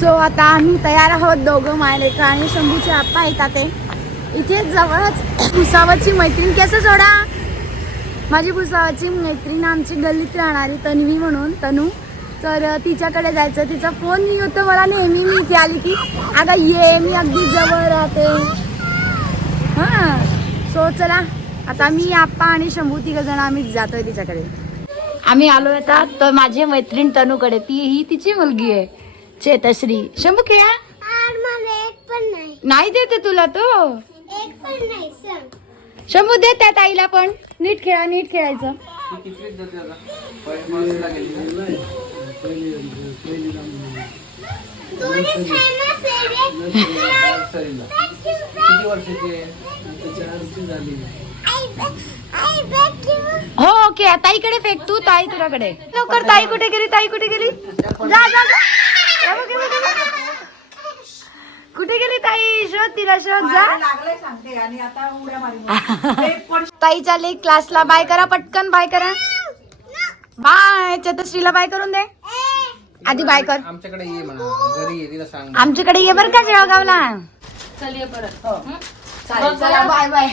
So आता आम्ही तयार आहोत दोघं मायलेकर आणि शंभूचे आप्पा येतात ते. इथे जवळच भुसावरची मैत्रीण कसं सोडा. माझी भुसावरची मैत्रीण आमची गल्लीत राहणारी तन्वी म्हणून तनू. तर तिच्याकडे जायचं. तिचा फोन मी होतं मला नेहमी मी इथे आली की अगं ये मी अगदी जवळ राहते. हां. सो चला. आता मी आप्पा आणि शंभू तिघ जण आम्ही जातोय तिच्याकडे. आम्ही आलो आता तर माझी मैत्रीण तनूकडे. ती ही तिची मुलगी आहे. चेतश्री. शंभू खेळा नाही. नाही देते तुला तो. एक पण नाही सांग. शंभू दे त्या ताईला पण. नीट खेळा नीट खेळायचं. हो ओके. ताईकडे फेक तू ताई तुझ्याकडे. लवकर ताई कुठे गेली ताई कुठे गेली? जा जा. हे हे हे. कुठे गेली ताई? शोध तिला शोध जा. लागलंय सांगते आणि आता उड्या मारी ते पण ताई चालली क्लासला बाय करा पटकन बाय करा. बाय चतश्रीला बाय करून दे. आधी बाय कर. आमच्याकडे ये म्हणा घरी ये तिला सांग. आमच्याकडे ये बर का जळगावला. चला बाय बाय.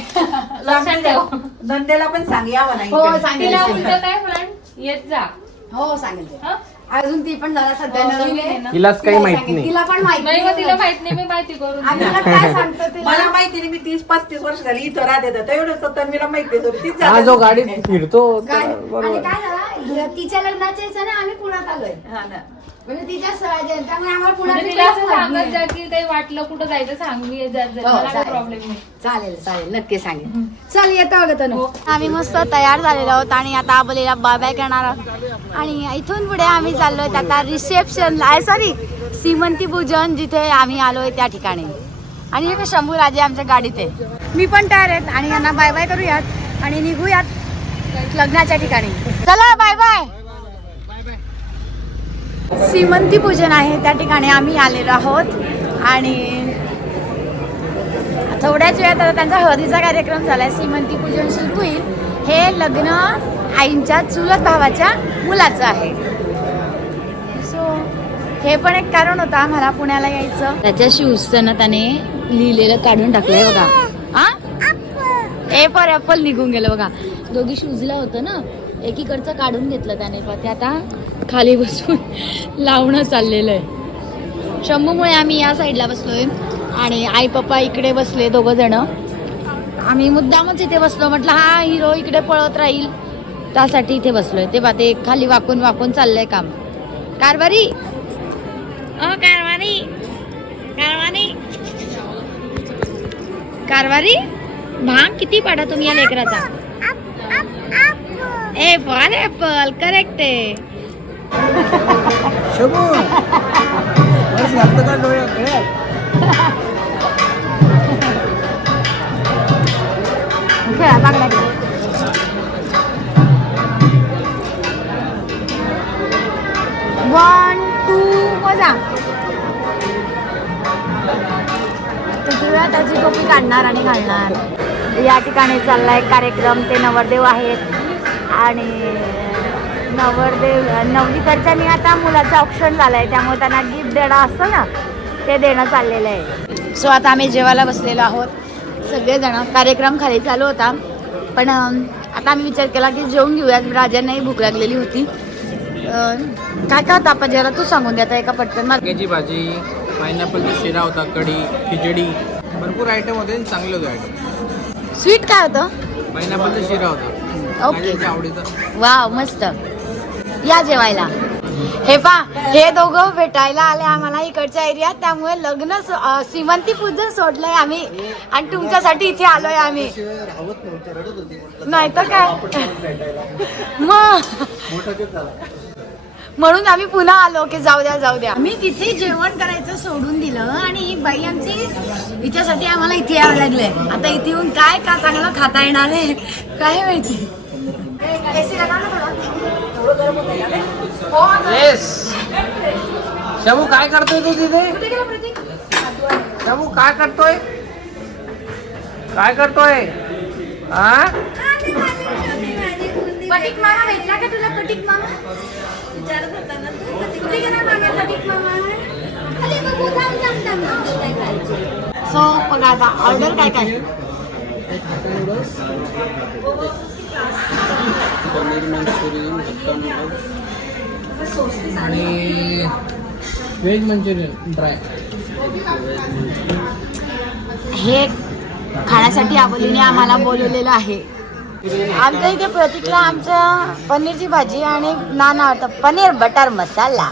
धंद्याला पण सांग यावं नाही हो कुठं काय प्लॅन येत जा. हो सांगेल ते. हं? अजून ती पण जरा सध्या नवीन आहे. तिलाच काही हो, माहीत सांगेल. नाही तिला पण माहिती नाही मग तिला माहीत नाही मी माहिती करून आम्ही तिला काय सांगतो? मला माहिती नाही मी तीस पस्तीस वर्ष झाली इथं राहते तर एवढं तर मीला माहिती आहे. तीच हा जो गाडीत. फिरतो काय? तर आणि बरोबर काय झालं तिच्या लग्नाच्या याच्याने आम्ही पुण्यात आलोय. हा ना. म्हणजे तिच्या त्यामुळे आम्हाला पुण्यात म्हणजे तिला असं सांगत. जा की काही वाटलं कुठं जायचं सांग मी येत जात जाईल. हो, मला काही चालेल. प्रॉब्लेम नाही. चालेल चालेल. नक्की सांगेल चल येतो अगं तनु. आम्ही मस्त तयार झालेलो आहोत आणि आता आबोलीला बाय बाय करणार आहोत. आणि इथून पुढे आम्ही चाललोय आता रिसेप्शनला सॉरी सीमंती पूजन जिथे आम्ही आलोय त्या ठिकाणी. आणि हे शंभू राजे आमच्या गाडीत आहे. मी पण तयार आहेत आणि यांना बाय बाय करूयात आणि निघूयात. लग्नाच्या ठिकाणी. चला बाय बाय सीमंती पूजन आहे त्या ठिकाणी आम्ही आलेलो आहोत. आणि थोड्याच वेळात आता त्यांचा हळदीचा कार्यक्रम झालाय. श्रीमंती पूजन सुरू होईल हे लग्न आईंच्या चुलत भावाच्या मुलाचं आहे. सो हे पण एक कारण होतं आम्हाला पुण्याला यायचं. त्याच्या शूजचं त्याने लिहिलेलं काढून टाकलंय बघा. हा ए फॉर ऍपल निघून गेलं बघा. दोघी शूजला होतं ना एकीकडचं काढून घेतलं त्याने. पण ते आता खाली बसून लावणं चाललेलं आहे शंभूमुळे आम्ही या साईडला बसलोय आणि आई पप्पा इकडे बसले दोघं जण. आम्ही मुद्दामच इथे बसलो. म्हटलं हा हिरो इकडे पळत राहील. त्यासाठी इथे बसलोय. ते बा ते खाली वाकून वाकून चाललंय काम. कारभारी ओ कारभारी कारभारी कारभारी भांग किती पाडा तुम्ही या लेकराचा? ए फॉर ऍपल करेक्ट आहे बस का खेळा बागडा खेळा. वन टू मजा त्याची टोपी काढणार आणि घालणार या ठिकाणी चाललाय कार्यक्रम ते नवरदेव आहेत. आणि नवरदेव नवरीकडच्यानी आता मुलाचं ऑप्शन झालंय. त्यामुळे त्यांना गिफ्ट देणं असतं ना ते देणं चाललेलं आहे. सो आता आम्ही जेवायला बसलेलो आहोत. सगळेजण कार्यक्रम खाली चालू होता. पण आता आम्ही विचार केला की जेवून घेऊयात. राजांनाही भूक लागलेली होती. काय काय होतं आपण? जरा तू सांगून द्या आता एका पटकन. मला वांग्याची भाजी पायनॅपलचा शिरा होता कढी खिचडी. भरपूर आयटम होते आणि चांगले होते आयटम स्वीट काय होतं? पायनॅपलचा शिरा होता. ओके. माझ्या आवडीचा? वाव मस्त. या जेवायला. हे पा हे दोघं भेटायला आले आम्हाला इकडच्या एरियात त्यामुळे लग्न सो- अं, श्रीमंती पूजन सोडलंय आम्ही. आणि तुमच्यासाठी इथे आलोय आम्ही. नाही तर काय मग म्हणून आम्ही पुन्हा आलो की जाऊ द्या जाऊ द्या. आम्ही तिथे जेवण करायचं सोडून दिलं आणि ही बाई आमची हिच्यासाठी आम्हाला इथे यावं लागलंय. आता इथे येऊन काय का चांगलं खाता येणार आहे? काय माहिती? शबू काय करतोय तू तिथे? शबू काय करतोय? काय करतोय? हा पटीक मामा भेटला का तुला पटीक मामा? विचारत होता ना तू कुठे गेला मामा पटीक मामा सो बघा आता ऑर्डर काय काय? पनीर मंचुरियन हक्का नूडल्स आणि व्हेज मंचुरियन ड्राय. हे खाण्यासाठी आवलीने आम्हाला बोलवलेलं आहे. आमच्या इथे प्रतीकला आमच्या पनीरची भाजी आणि नान आवडतं पनीर बटर मसाला.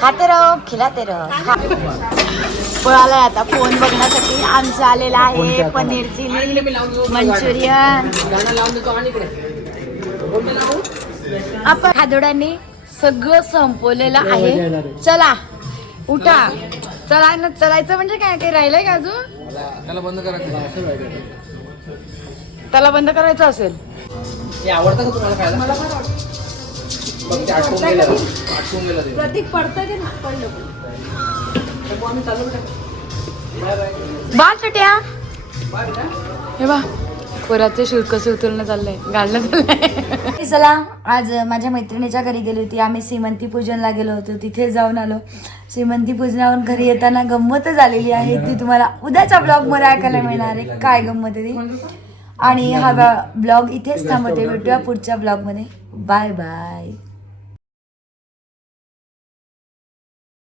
खाते रहो खिलाते रहो. खा. पळालाय आता फोन बघण्यासाठी आमचं आलेलं आहे पनीर चिली मंचुरियन. आपण खादोड्यांनी सगळं संपवलेलं आहे. चला उठा. चला ना चलायचं म्हणजे काय? काही राहिलंय का अजून? त्याला बंद करायचं त्याला बंद करायचं असेल. हे आवडतं का तुम्हाला खायला? मला बघ ते आठवून गेलं. आठवून गेलं ते. प्रतीक पडतं की नाही पडलं नको आम्ही चालून टाकू. Bye bye. बा छोट्या. बाय बेटा. हे बा खोराचे उतरणं चाललंय घालणं चाललंय. चला आज माझ्या मैत्रिणीच्या घरी गेली होती. आम्ही श्रीमंती पूजनला गेलो होतो. तिथे जाऊन आलो. श्रीमंती पूजनावरून घरी येताना गंमत झालेली आहे. ती तुम्हाला उद्याच्या ब्लॉगमध्ये ऐकायला मिळणार आहे. काय गंमत आहे ती? आणि हा ब्लॉग इथेच थांबवते. भेटूया पुढच्या ब्लॉगमध्ये बाय बाय.